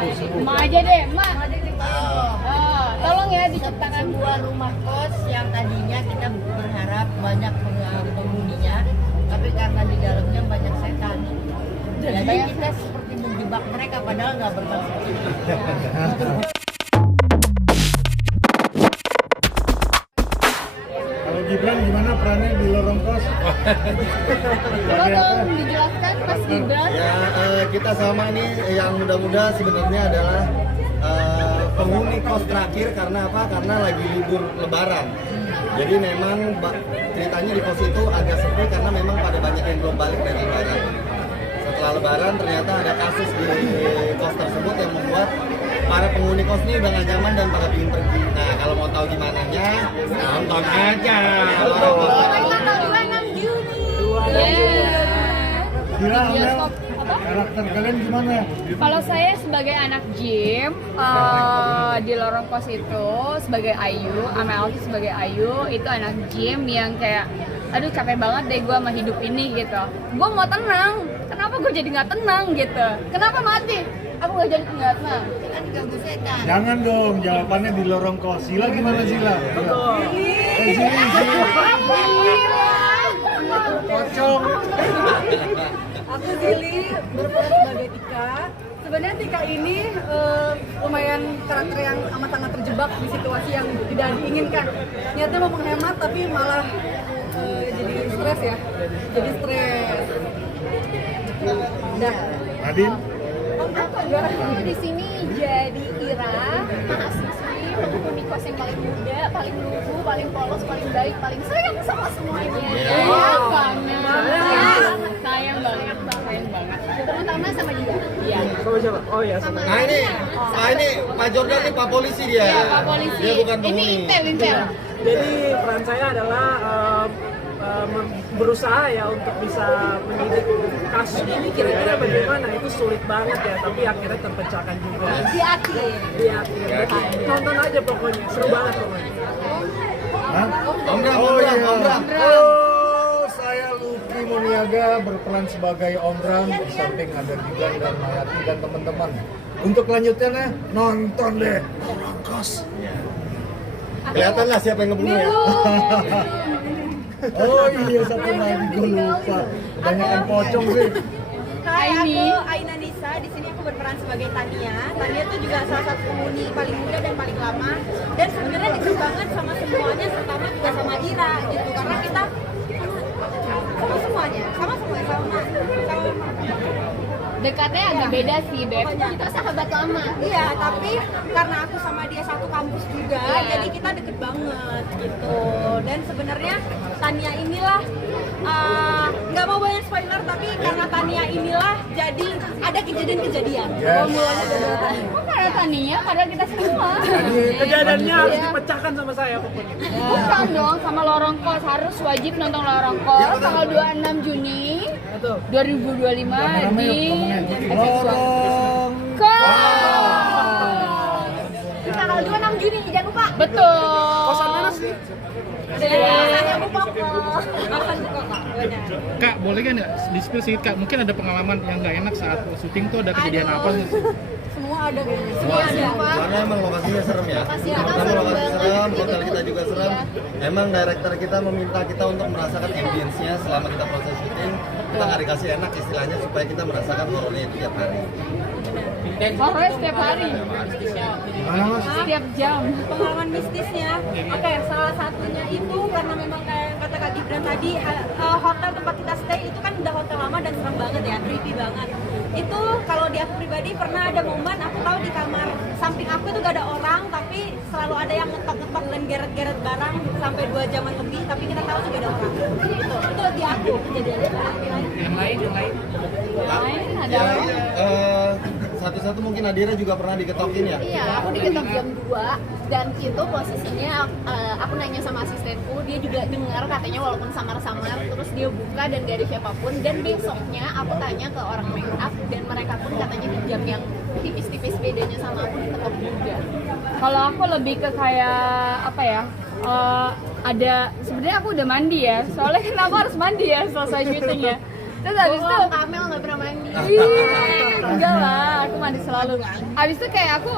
Emak aja deh, Emak. Tolong ya diciptakan sebuah rumah kos yang tadinya kita berharap banyak penghuninya, tapi karena di dalamnya banyak setan. Jadi kita seperti menjebak mereka padahal nggak bermaksud. Kalau Gibran gimana perannya di lorong kos? Coba dong dijelaskan Mas Gibran. Ya, kita sama nih yang muda-muda sebenarnya adalah penghuni kos terakhir karena apa? Karena lagi libur lebaran. Jadi memang ceritanya di kos itu agak sepi karena memang pada banyak yang belum balik dari lebaran. Setelah lebaran ternyata ada kasus di kos tersebut yang membuat para penghuni kos ini udah gak nyaman dan pada ingin pergi. Nah, kalau mau tahu gimana nya, nonton aja. Gila, Amel, karakter kalian gimana? Kalau saya sebagai anak gym di lorong kos itu sebagai Ayu, Amel itu sebagai Ayu, itu anak gym yang kayak aduh capek banget deh gue sama hidup ini gitu. Gue mau tenang, kenapa gue jadi nggak tenang gitu? Kenapa mati? Aku nggak jadi nggak tenang. Jangan dong, jawabannya di lorong kos. Sila gimana Sila? Sila. Pocong. Aku Zili berperan sebagai Tika. Sebenarnya Tika ini lumayan karakter yang amat sangat terjebak di situasi yang tidak diinginkan. Niatnya mau menghemat tapi malah jadi stres ya. Jadi stres. Udah. Nadine? Aku di sini jadi Ira, mahasiswi, penghuni kos yang paling muda, paling lugu, paling polos, paling baik, paling sayang sama semuanya. Sayang banget, terutama sama dia. Iya. Sama siapa? Oh ya, sama. Nah ini Pak Jordan nih Pak Polisi dia. Iya, Pak Polisi. Dia bukan Ini penghuni. Intel. Jadi peran saya adalah berusaha ya untuk bisa mendidik kasus ini kira-kira bagaimana. Itu sulit banget ya, tapi akhirnya terpecahkan juga Di akhir. di akhir. Nonton aja pokoknya, seru banget pokoknya. Hah? Om Bram. Oh, saya Lucky Muniaga berperan sebagai Om Bram. Di samping ada Gibran dan Mayati dan teman-teman. Untuk lanjutnya nonton deh lorong kos. Kelihatan lah siapa yang ngebunuh ya. Oh iya, satu lagi gue lupa. Kebanyakan pocong sih. Hai, aku Aina Nisa. Di sini aku berperan sebagai Tania. Tania itu juga salah satu penghuni paling muda dan paling lama. Dan sebenarnya deket banget sama semuanya, terutama juga sama Ira gitu. Karena kita sama semuanya, sama. Dekatnya agak beda sih, Beb. Kita sahabat lama. Iya, tapi karena aku sama dia satu kampus juga, jadi kita deket banget gitu. Dan sebenarnya Tania inilah nggak mau banyak spoiler, tapi karena Tania inilah jadi ada kejadian-kejadian. Yes. Mulanya dari Tania. Kok karena Tania? Padahal kita semua. Kejadiannya harus dipecahkan sama saya pokoknya. Bukan dong, sama lorong kos. Harus wajib nonton lorong kos tanggal 26 Juni 2025 di Lorong kos. Tanggal 26 Juni, jangan lupa. Betul. Kosan mana sih? Saya lupa kok. Kak, boleh kan ya di-spill sedikit Kak? Mungkin ada pengalaman yang nggak enak saat syuting tuh ada kejadian apa gitu? Semua ada kayaknya. Semua ada. Karena emang lokasinya serem ya. Pertama lokasi serem, hotel kita juga serem. Emang director kita meminta kita untuk merasakan ambience-nya selama kita proses syuting. Kita nggak dikasih enak istilahnya supaya kita merasakan horornya itu tiap hari. Horor setiap hari. mana mas? Setiap jam. Pengalaman mistisnya, oke, salah satunya itu karena memang kayak kata Kak Gibran tadi, hotel tempat kita stay itu kan udah hotel lama dan serem banget ya, creepy banget. Itu kalau di aku pribadi pernah ada momen aku tahu di kamar samping aku itu gak ada orang, tapi selalu ada yang ngetok-ngetok dan geret-geret barang sampai 2 jaman lebih, tapi kita tahu juga ada orang. Itu di aku kejadiannya. Yang lain? Lain ada. Ya, satu-satu mungkin Adira juga pernah diketokin ya? Iya, aku diketok jam 2 dan itu posisinya aku nanya sama asistenku, dia juga dengar katanya walaupun samar-samar, terus dia buka dan gak ada siapapun. Dan besoknya aku tanya ke orang make up dan mereka pun katanya di jam yang tipis-tipis bedanya sama aku diketok juga. Kalau aku lebih ke kayak apa ya? Ada sebenarnya aku udah mandi ya. Soalnya kenapa harus mandi ya selesai syuting ya? Terus habis itu Kamel nggak pernah mandi. enggak lah, aku mandi selalu. Habis itu kayak aku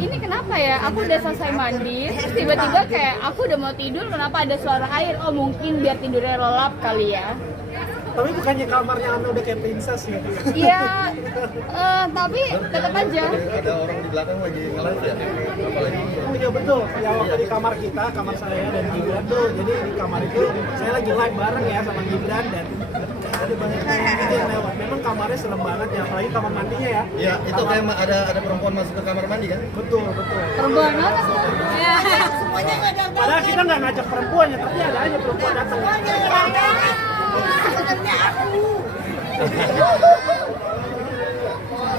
ini kenapa ya? Aku udah selesai mandi, terus tiba-tiba kayak aku udah mau tidur, kenapa ada suara air? Oh mungkin biar tidurnya lelap kali ya. Tapi bukannya kamarnya Amel udah kayak princess gitu? Iya, tapi tetap aja. Ada orang di belakang lagi nge-live ya? Apalagi Oh iya betul, ya waktu di kamar kita, kamar saya dan Gibran tuh, jadi di kamar itu saya lagi live bareng ya sama Gibran dan ada banyak gitu yang lewat. Memang kamarnya serem banget ya, apalagi kamar mandinya ya. Iya, itu kayak ada perempuan masuk ke kamar mandi kan? Betul, betul. Perempuan mana? Semuanya nggak ada. Padahal kita nggak ngajak perempuan ya, tapi ada aja perempuan datang. Semuanya nggak ada. Sebenarnya aku.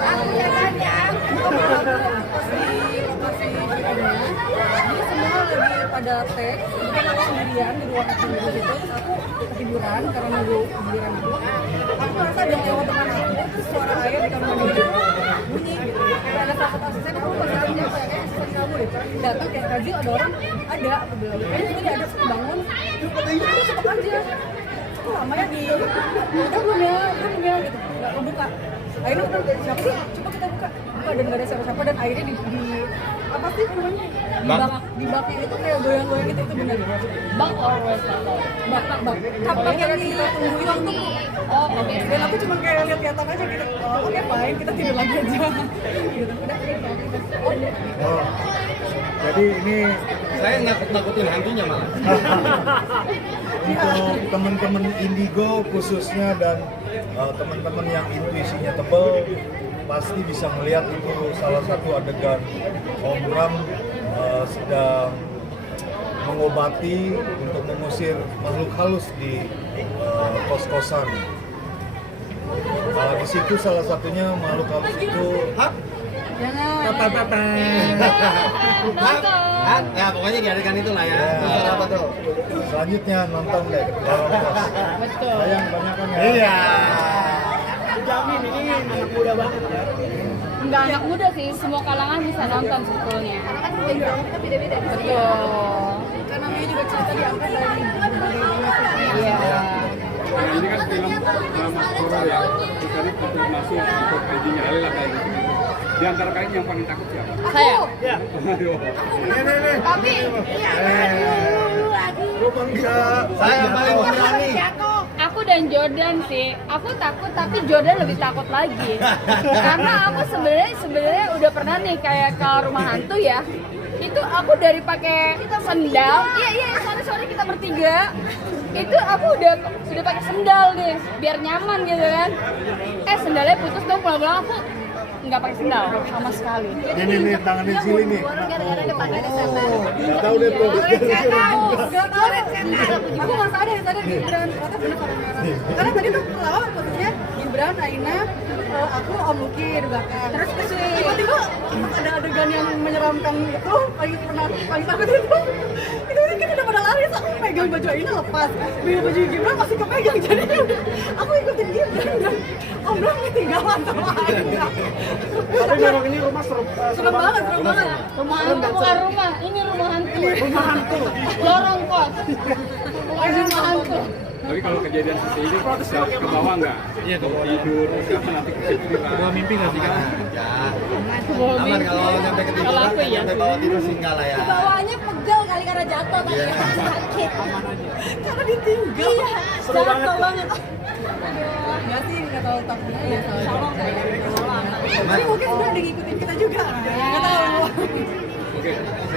Aku yang ada. Jadi semua lagi pada teks, bukan aku sendirian di ruang tunggu situ, terus aku ketiduran karena nunggu giliran itu. Aku merasa ada yang lewat depan aku, terus suara air di kamar mandi itu bunyi gitu. Kayak ada salah satu asisten aku pas lagi nyampe, kayak asisten kamu deh. Datang kayak Kazil ada orang, ada aku bilang. Kayaknya tadi ada terus bangun, terus tetap aja. Kok lama ya di, udah belum ya gitu, nggak kebuka. Akhirnya udah siapa sih? Coba kita buka dan nggak ada siapa-siapa dan akhirnya di apa sih namanya di baknya itu kayak goyang-goyang gitu, itu benar Bang always atau bak kapak yang kita tunggu itu tuh. oh oke. Dan aku cuma kayak lihat-lihatan aja gitu, oh oke fine, kita tidur lagi aja gitu, udah Oh, jadi ini Saya nakut-nakutin hantunya malah. untuk teman-teman indigo khususnya dan teman-teman yang intuisinya tebal pasti bisa melihat itu salah satu adegan Om Bram sedang mengobati untuk mengusir makhluk halus di kos-kosan. Di situ salah satunya makhluk halus itu Ya pokoknya diadakan itu lah ya. Ya. Unsur apa tuh? Selanjutnya nonton deh. Betul. Sayang kebanyakan ya. Iya. Jamin ini anak muda banget ya. Enggak anak muda sih, semua kalangan bisa nonton sebetulnya. Karena kan background kita beda-beda. Betul. kan namanya juga cerita diangkat dari berbagai banyak Iya. Ini kan film drama horor ya, tadi konfirmasi untuk ID-nya Ali lah kayak gitu. Di antara kalian yang paling takut siapa? Saya. Ya. Aduh. Tapi Rumah enggak. Saya yang paling berani. aku dan Jordan sih, aku takut tapi Jordan lebih takut lagi. Karena aku sebenarnya udah pernah nih kayak ke rumah hantu ya. Itu aku dari pakai sendal. Iya, sorry kita bertiga. Itu aku udah pakai sendal nih biar nyaman gitu kan. Sendalnya putus dong, pulang-pulang aku nggak pakai sendal sama sekali. Ini nih tanganin sini nih. Gara-gara depannya ada setan. Nggak tahu deh tuh. Gak tau deh, aku nggak sadar ya tadi Gibran, ternyata bener warna merah. Karena tadi tuh lawan posisinya Gibran, Aina, aku Om Luki di belakang. Terus tiba-tiba ada adegan yang menyeramkan itu, paling takut itu. Itu kita udah pada lari, aku pegang baju Aina lepas, baju Gibran masih kepegang, jadi aku ikutin Gibran. Om Bram ketinggalan sama Aina. Tapi memang ini rumah serem Serem banget. Rumah hantu bukan rumah, ini rumah hantu. Rumah hantu. Lorong kos. Bukan rumah hantu. Tapi kalau kejadian seperti ini bisa ke bawah nggak? Iya, ke bawah. Tidur, jangan nanti kepikiran. Bawa mimpi nggak sih kak? Aman kalau nyampe ke Kalau aku iya. sampai bawah tidur singgah lah ya. Bawahnya pegal kali karena jatuh tadi Iya. sakit. Karena ditinggal. Iya, Seru banget jatuh tuh. banget. Enggak sih, enggak tahu takutnya ya. Salah kayaknya. Tapi mungkin udah ada ngikutin kita juga. Enggak tahu. Oke,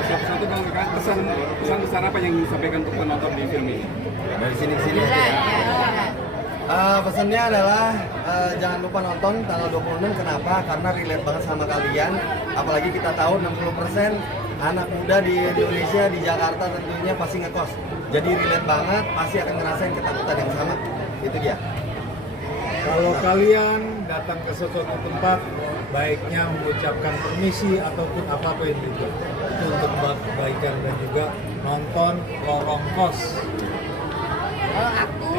satu-satu kalau kakak pesan besar apa yang ingin disampaikan untuk penonton di film ini? Dari sini ke sini aja ya. Pesannya adalah jangan lupa nonton tanggal 26. Kenapa? Karena relate banget sama kalian. Apalagi kita tahu 60% anak muda di Indonesia, di Jakarta tentunya pasti ngekos. Jadi relate banget, pasti akan ngerasain ketakutan yang sama. Itu dia. Kalau kalian datang ke suatu tempat, baiknya mengucapkan permisi ataupun apa-apa yang itu untuk kebaikan dan juga nonton Lorong Kos. Kalau aku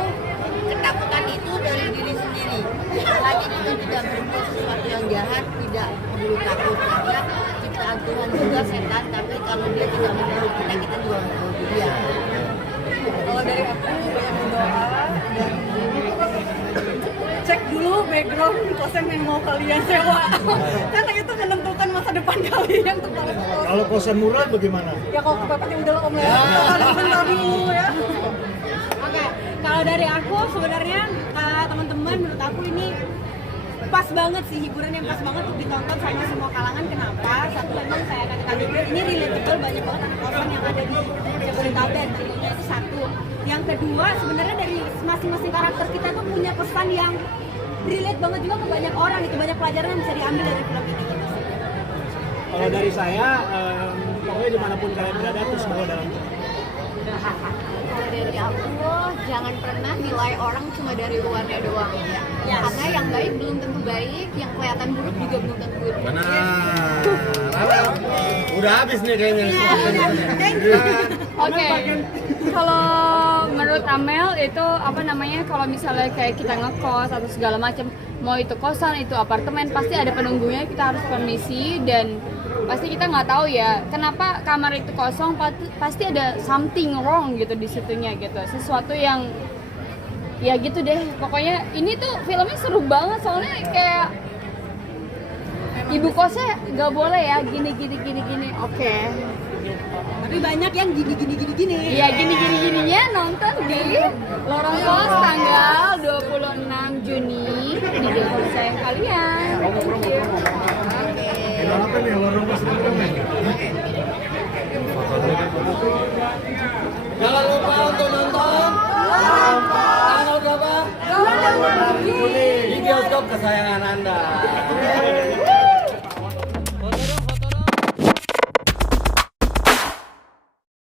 ketakutan itu dari diri sendiri. Lagi kita tidak berbuat sesuatu yang jahat, tidak perlu takut karena ciptaan Tuhan juga setan. Tapi kalau dia tidak menurut kita juga menurut dia. Kalau dari aku banyak berdoa dan background kosan yang mau kalian sewa. Karena itu menentukan masa depan kalian tuh kalau Kalau kosan murah bagaimana? ya kalau kepepet ya udah lah om ya. Bentar dulu ya. Oke, kalau dari aku sebenarnya teman-teman menurut aku ini pas banget sih, hiburan yang pas banget untuk ditonton sama semua kalangan. Kenapa? Satu, memang saya katakan juga ini relatable, banyak banget anak kosan yang ada di Jabodetabek, tentunya itu satu. Yang kedua, sebenarnya dari masing-masing karakter kita tuh punya pesan yang relate banget juga ke banyak orang, itu banyak pelajaran yang bisa diambil dari film ini. Kalau dari saya, pokoknya dimanapun kalian berada terus bawa dalam hati. Kalau dari aku, jangan pernah nilai orang cuma dari luarnya doang. Yes. Karena yang baik belum tentu baik, yang kelihatan buruk juga belum tentu buruk. Benar. Udah habis nih kayaknya. Oke, kalau menurut Amel itu apa namanya, kalau misalnya kayak kita ngekos atau segala macam, mau itu kosan, itu apartemen, pasti ada penunggunya, kita harus permisi dan pasti kita nggak tahu ya kenapa kamar itu kosong, pasti ada something wrong gitu di situnya gitu, sesuatu yang ya gitu deh. Pokoknya ini tuh filmnya seru banget soalnya kayak ibu kosnya nggak boleh ya gini. Oke. Tapi banyak yang gini. Iya gininya nonton di Lorong Kos tanggal 26 Juni di Desa sayang kalian. Thank you. Film apa nih? Lorong Kos Rame? Jangan lupa untuk nonton tanggal berapa? Di bioskop kesayangan Anda.